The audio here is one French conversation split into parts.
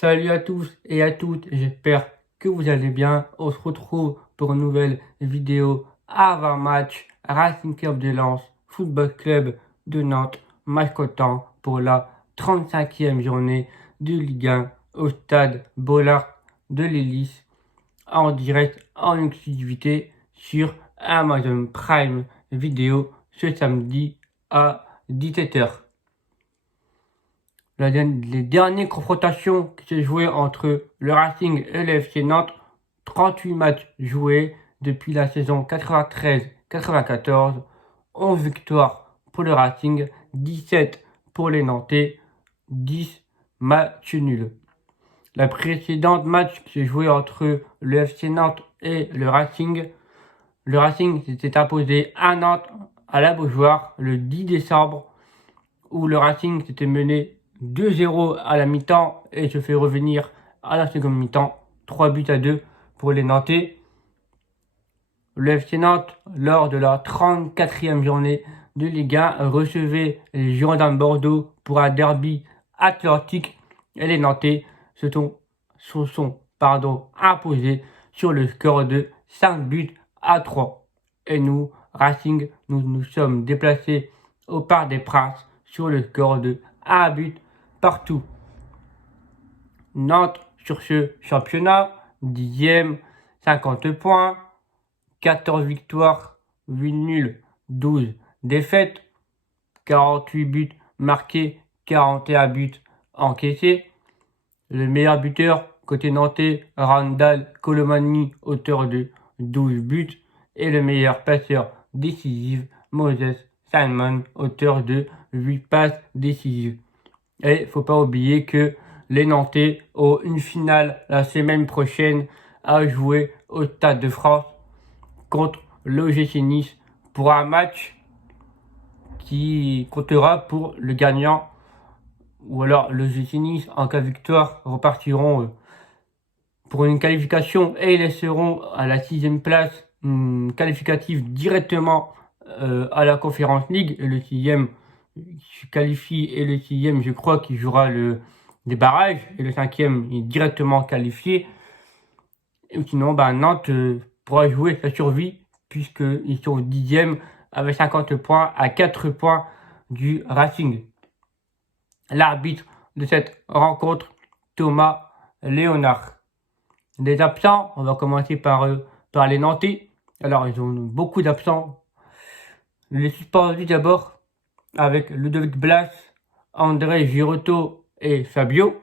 Salut à tous et à toutes, j'espère que vous allez bien. On se retrouve pour une nouvelle vidéo avant-match Racing Club de Lens, Football Club de Nantes, match cotant pour la 35e journée de Ligue 1 au stade Bollard de l'Hélice, en direct, en exclusivité sur Amazon Prime Video ce samedi à 17h. Les dernières confrontations qui s'est jouées entre le Racing et le FC Nantes, 38 matchs joués depuis la saison 93-94, 11 victoires pour le Racing, 17 pour les Nantais, 10 matchs nuls. La précédente match qui s'est joué entre le FC Nantes et le Racing s'était imposé à Nantes à la Beaujoire le 10 décembre, où le Racing s'était mené 2-0 à la mi-temps et se fait revenir à la seconde mi-temps, 3-2 pour les Nantais. Le FC Nantes, lors de la 34e journée de Ligue 1, recevait les Girondins de Bordeaux pour un derby atlantique et les Nantais se sont imposés sur le score de 5-3. Et nous, Racing, nous sommes déplacés au Parc des Princes sur le score de 1 but partout. Nantes, sur ce championnat, 10e, 50 points, 14 victoires, 8 nuls, 12 défaites, 48 buts marqués, 41 buts encaissés. Le meilleur buteur côté nantais, Randal Colomani, auteur de 12 buts. Et le meilleur passeur décisif, Moses Simon, auteur de 8 passes décisives. Et faut pas oublier que les Nantais ont une finale la semaine prochaine à jouer au Stade de France contre l'OGC Nice pour un match qui comptera pour le gagnant, ou alors l'OGC Nice en cas de victoire repartiront pour une qualification et laisseront à la 6e place une qualificative directement à la Conference League. Et le 6e se qualifie et le 6e, je crois, qu'il jouera des barrages, et le 5e est directement qualifié. Et sinon, Nantes pourra jouer sa survie puisqu'ils sont 10e avec 50 points à 4 points du Racing. L'arbitre de cette rencontre, Thomas Léonard. Les absents, on va commencer par les Nantais. Alors, ils ont beaucoup d'absents. Les suspendus d'abord, avec Ludovic Blas, André Girotto et Fabio.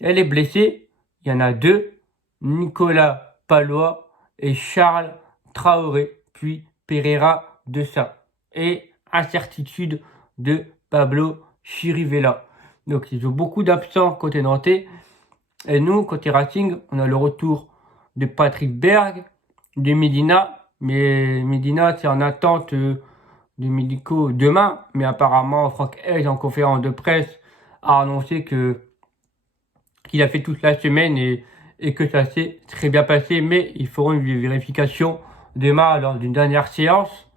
Et les blessés, il y en a 2, Nicolas Palois et Charles Traoré, puis Pereira de Sa. Et incertitude de Pablo Chirivella. Donc, ils ont beaucoup d'absents côté nantais. Et nous, côté Racing, on a le retour de Patrick Berg, de Medina. Mais Medina, c'est en attente de médicaux demain. Mais apparemment, Franck Hez, en conférence de presse, a annoncé qu'il a fait toute la semaine et que ça s'est très bien passé. Mais il faudra une vérification demain lors d'une dernière séance.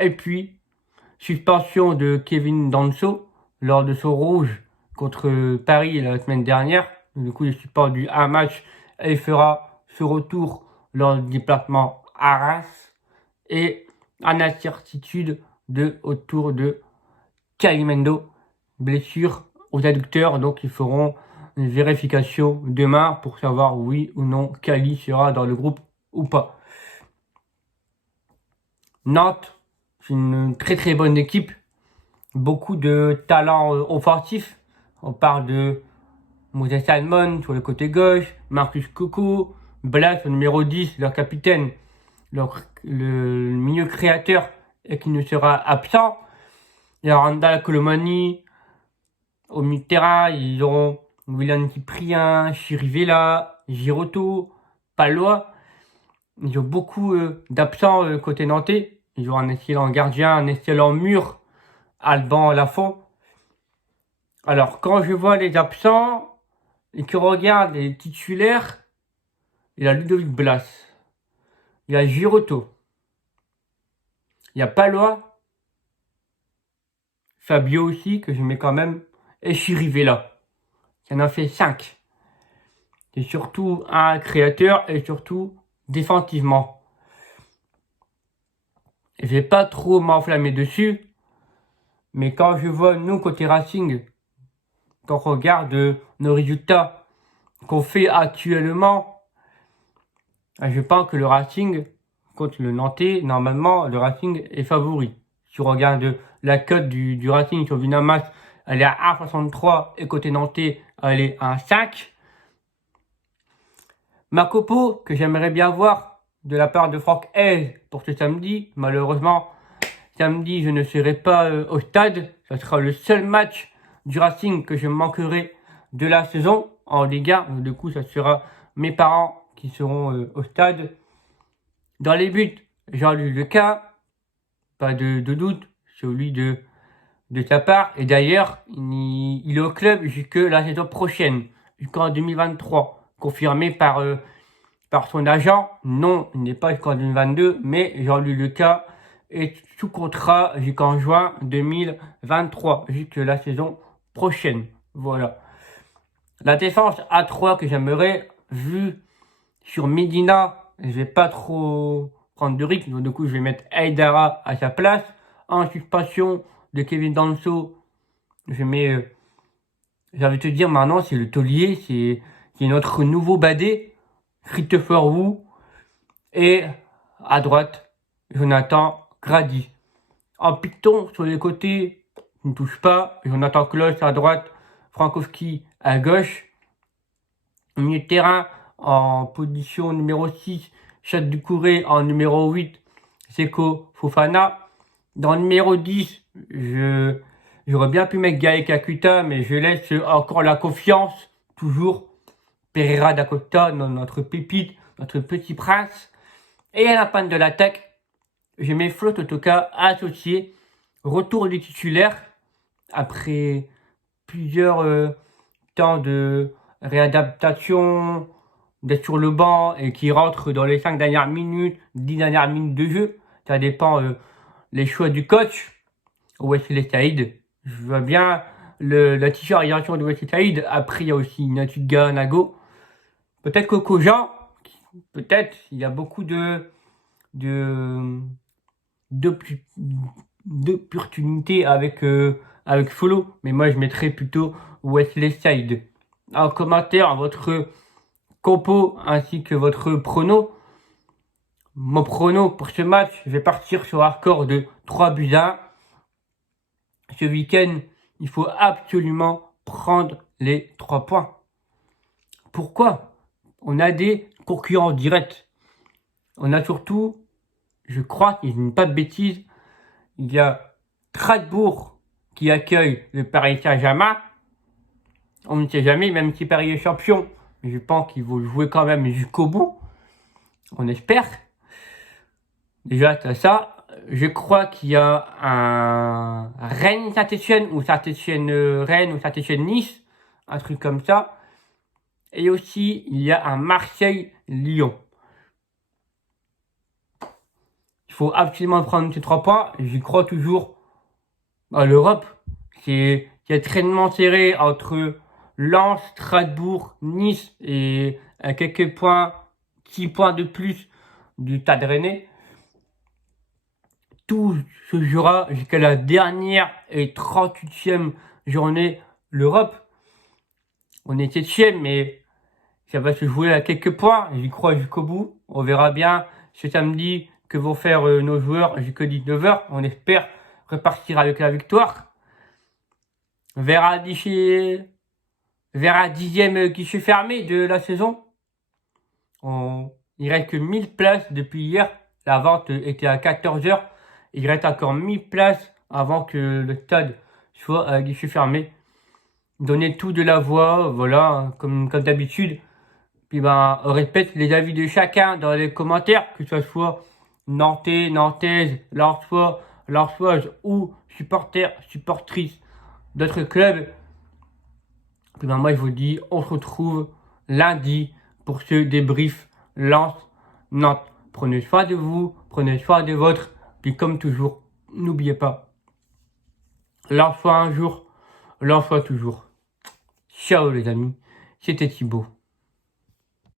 Et puis, suspension de Kevin Danso lors de son rouge contre Paris la semaine dernière. Du coup, il est suspendu un match et il fera ce retour lors du déplacement à Reims. Et en incertitude autour de Calimendo, blessure aux adducteurs. Donc, ils feront une vérification demain pour savoir oui ou non Cali sera dans le groupe ou pas. Nantes, c'est une très très bonne équipe. Beaucoup de talents offensifs. On parle de Moses Simon sur le côté gauche, Marcus Coco, Blas au numéro 10, leur capitaine, le milieu créateur, et qui ne sera absent. Il y a Randal Colomani au milieu de terrain. Ils auront William Cyprien, Chirivella, Girotto, Palois. Ils ont beaucoup d'absents côté nantais. Ils ont un excellent gardien, un excellent mur, Alban Lafont. Alors, quand je vois les absents et que je regarde les titulaires, il y a Ludovic Blas, il y a Girotto, il y a Palois, Fabio aussi, que je mets quand même, et Chirivella. il en a fait 5. C'est surtout un créateur et surtout défensivement. Je vais pas trop m'enflammer dessus, mais quand je vois nous côté Racing, quand on regarde nos résultats qu'on fait actuellement, je pense que le Racing contre le Nantais, normalement le Racing est favori. Si on regarde la cote du Racing sur Winamax, elle est à 1,63 et côté Nantais, elle est à 1,5. Ma copo que j'aimerais bien voir de la part de Franck Hez pour ce samedi. Malheureusement, samedi, je ne serai pas au stade. Ce sera le seul match du Racing que je manquerai de la saison en Ligue 1. Du coup, ça sera mes parents qui seront au stade. Dans les buts, Jean-Louis Lequin, pas de doute, celui de sa part. Et d'ailleurs, il est au club jusque la saison prochaine, jusqu'en 2023, confirmé par son agent. Non, il n'est pas jusqu'en 2022, mais Jean-Louis Lequin est sous contrat jusqu'en juin 2023, jusque la saison prochaine. Voilà. La défense A3 que j'aimerais, vu sur Medina, je vais pas trop prendre de risque, donc du coup je vais mettre Aïdara à sa place. En suspension de Kevin Danso, je mets, j'ai envie de te dire maintenant, c'est le taulier, c'est notre nouveau badé, Christopher Wu. Et à droite, Jonathan Grady. En piton sur les côtés, je ne touche pas. Jonathan Kloss à droite, Frankowski à gauche. Au milieu de terrain, en position numéro 6, Chad Doucouré en numéro 8, Seko Fofana. Dans le numéro 10, j'aurais bien pu mettre Gaël Kakuta, mais je laisse encore la confiance, toujours, Pereira da Costa, notre pépite, notre petit prince. Et à la panne de l'attaque, je mets Flo Totoka associé, retour du titulaire, après plusieurs temps de réadaptation, d'être sur le banc et qui rentre dans les 5 dernières minutes, 10 dernières minutes de jeu. Ça dépend les choix du coach. Wesley Saïd, je vois bien la titularisation de Wesley Saïd. Après, il y a aussi Natuga Nago. Peut-être Coco Jean, peut-être, il y a beaucoup d'opportunités avec Follow, mais moi je mettrais plutôt Wesley Saïd. En commentaire, votre compo ainsi que votre prono. Mon prono pour ce match, je vais partir sur un score de 3-1. Ce week-end, il faut absolument prendre les 3 points. Pourquoi? On a des concurrents directs. On a surtout, je crois, si je ne dis pas de bêtises, il y a Strasbourg qui accueille le Paris Saint-Germain. On ne sait jamais, même si Paris est champion, mais je pense qu'ils vont jouer quand même jusqu'au bout. On espère. Déjà, t'as ça. Je crois qu'il y a un Rennes-Saint-Etienne ou Saint-Etienne-Rennes ou Saint-Etienne-Nice, un truc comme ça. Et aussi, il y a un Marseille-Lyon. Il faut absolument prendre ces 3 points. J'y crois toujours à l'Europe. C'est extrêmement serré entre Lens, Strasbourg, Nice et à quelques points, 6 points de plus du Stade Rennais. Tout se jouera jusqu'à la dernière et 38e journée l'Europe. On est 7e, mais ça va se jouer à quelques points. J'y crois jusqu'au bout. On verra bien ce samedi que vont faire nos joueurs jusqu'à 19h. On espère repartir avec la victoire. Vers un 10e guichet fermé de la saison. Il reste que 1000 places depuis hier. La vente était à 14h. Il reste encore 1000 places avant que le stade soit à guichet fermé. Donnez tout de la voix, voilà, comme d'habitude. Puis on répète les avis de chacun dans les commentaires, que ce soit Nantais, Nantaise, Lensois, Lensoise ou supporters, supportrices d'autres clubs. Puis moi je vous dis, on se retrouve lundi pour ce débrief Lens-Nantes. Prenez soin de vous, prenez soin de vôtres. Puis comme toujours, n'oubliez pas, Lensois un jour, Lensois toujours. Ciao les amis, c'était Thibaut.